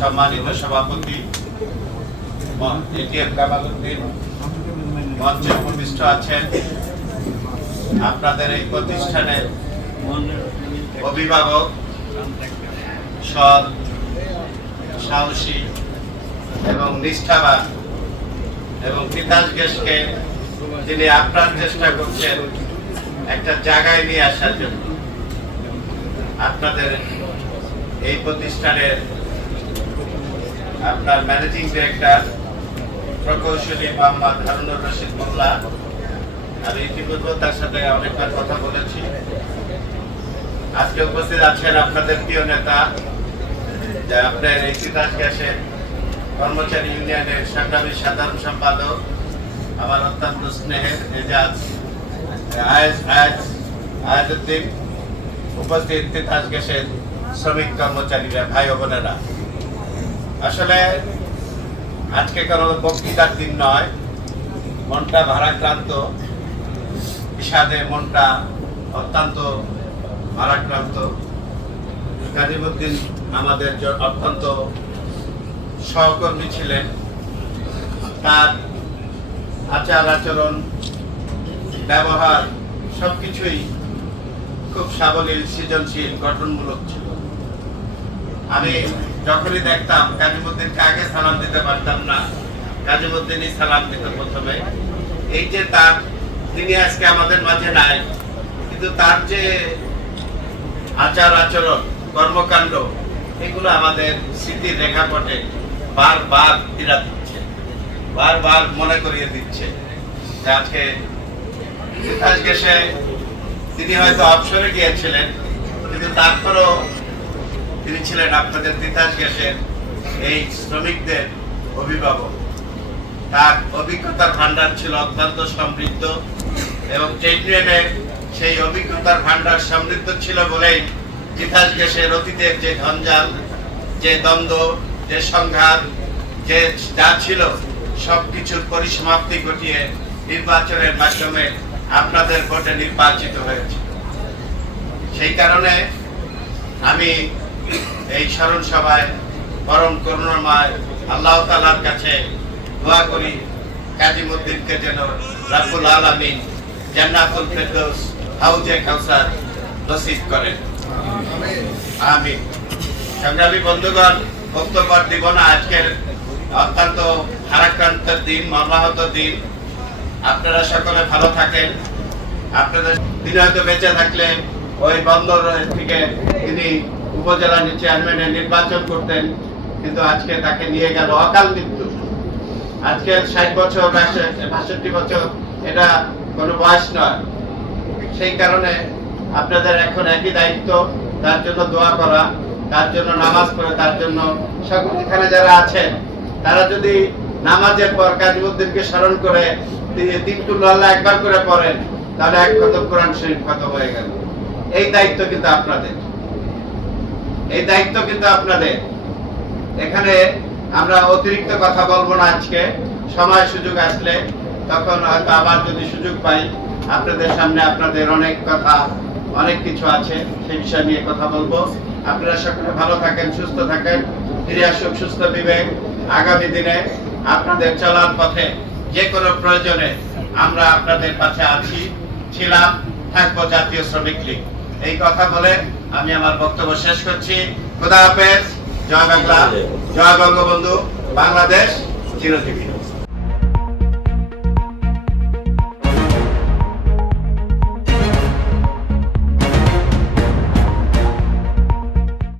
সম্মানিত সভাপতি এটিএম কামালউদ্দিন মঞ্চে উপবিষ্ট আছেন, আপনাদের এই প্রতিষ্ঠানের অভিভাবক, সৎ, সাহসী এবং নিষ্ঠাবান এবং তিতাস গ্যাসকে যিনি আপ্রাণ চেষ্টা করছেন একটা জায়গায় নিয়ে আসার জন্য, আপনাদের এই প্রতিষ্ঠানের আপনার ম্যানেজিং ডিরেক্টর প্রকৌশলী মোহাম্মদ হারুনুর রশিদ মোল্লা, আমি ইতিপূর্বে তার সাথে অনেকবার কথা বলেছি। আজকে উপস্থিত আছেন আপনাদের প্রিয় নেতা, যে আপনার এই তিতাস গ্যাসের কর্মচারী ইউনিয়নের সংগ্রামী সাধারণ সম্পাদক, আমার অত্যন্ত স্নেহের এজাজ আয়াজউদ্দিন, উপস্থিত তিতাস গ্যাসের শ্রমিক কর্মচারীরা, ভাই ও বোনেরা। আসলে আজকে কোনো বক্তৃতার দিন নয়, মনটা ভারাক্রান্ত, বিষাদে মনটা অত্যন্ত ভারাক্রান্ত। কাজীমউদ্দিন আমাদের অত্যন্ত সহকর্মী ছিলেন, তার আচার আচরণ, ব্যবহার সবকিছুই খুব সাবলীল, সৃজনশীল, গঠনমূলক ছিল। আমি যখনই দেখতাম কাজীমউদ্দিনকে আগে সালাম দিতে পারতাম না, কাজীমউদ্দিনই সালাম দিত প্রথমে। এই যে তার, তিনি আজকে আমাদের মাঝে নাই, কিন্তু তার যে আচার আচরণ, কর্মকাণ্ড, এগুলো আমাদের স্মৃতির রেখাপটে বারবার ফিরা দিচ্ছে, বারবার মনে করিয়ে দিচ্ছে যে আজকে তিতাস গ্যাসে তিনি হয়তো অবসরে গিয়েছিলেন, কিন্তু তারপরেও তিনি ছিলেন আপনাদের তিতাস গ্যাসের এই শ্রমিকদের অভিভাবক। তার অভিজ্ঞতার ভান্ডার ছিল অত্যন্ত সমৃদ্ধ, এবং ট্রেড ইউনিয়নের সেই অভিজ্ঞতার ভান্ডার সমৃদ্ধ ছিল বলেই তিতাস গ্যাসের অতীতের যে ঝঞ্ঝাল, যে দ্বন্দ্ব, যে সংঘাত, যে যা ছিল সবকিছুর পরিসমাপ্তি ঘটিয়ে নির্বাচনের মাধ্যমে আপনাদের ভোটে নির্বাচিত হয়েছে। সেই কারণে আমি এই স্মরণ সভায় পরম করুণাময় আল্লাহ তাআলার কাছে দোয়া করি, কাজীমউদ্দিনকে যেন রব্বুল আলামিন জান্নাতুল ফেরদৌস, হাউজে কাউসার নসিব করেন, আমিন। সংগ্রামী বন্ধুগণ, বক্তব্য দিব না। আজকের অত্যন্ত ভারাক্রান্ত দিন, মর্মাহত দিন। আপনারা সকলে ভালো থাকেন। আপনাদের তিনি হয়তো বেঁচে থাকলে ওই বন্দর থেকে তিনি উপজেলা চেয়ারম্যানের নির্বাচন করতেন, কিন্তু আজকে তাকে নিয়ে গেল অকাল মৃত্যু। আজকে 60 বছর, 62 বছর, এটা কোনো বয়স নয়। সেই কারণে আপনাদের এখন একই দায়িত্ব, তার জন্য দোয়া করা, তার জন্য নামাজ পড়ে, তার জন্য সকল এখানে যারা আছেন তারা যদি নামাজের পর কাজীমউদ্দিনকে স্মরণ করে 3 কুল আল্লাহ একবার করে পড়েন, তাহলে 1 খতম কোরআন শরীফ খতম হয়ে গেল। এই দায়িত্ব কিন্তু আপনাদের, এই দায়িত্ব কিন্তু আপনাদের। এখানে আমরা অতিরিক্ত কথা বলবো না। আজকে সময় সুযোগ আসলে তখন হয়তো আবার যদি সুযোগ পাই আপনাদের সামনে, আপনাদের অনেক কথা, অনেক কিছু আছে, সেই বিষয় নিয়ে কথা বলবো। আপনারা সকলে ভালো থাকেন, সুস্থ থাকেন, ফিরে আসুক সুস্থ বিবেক। আগামী দিনে আপনাদের চলার পথে যে কোনো প্রয়োজনে আমরা আপনাদের পাশে আছি, ছিলাম, থাকবো। জাতীয় শ্রমিক লীগ। এই কথা বলে আমি আমার বক্তব্য শেষ করছি। খোদা হাফেজ। জয় বাংলা, জয় বঙ্গবন্ধু, বাংলাদেশ চিরজীবী।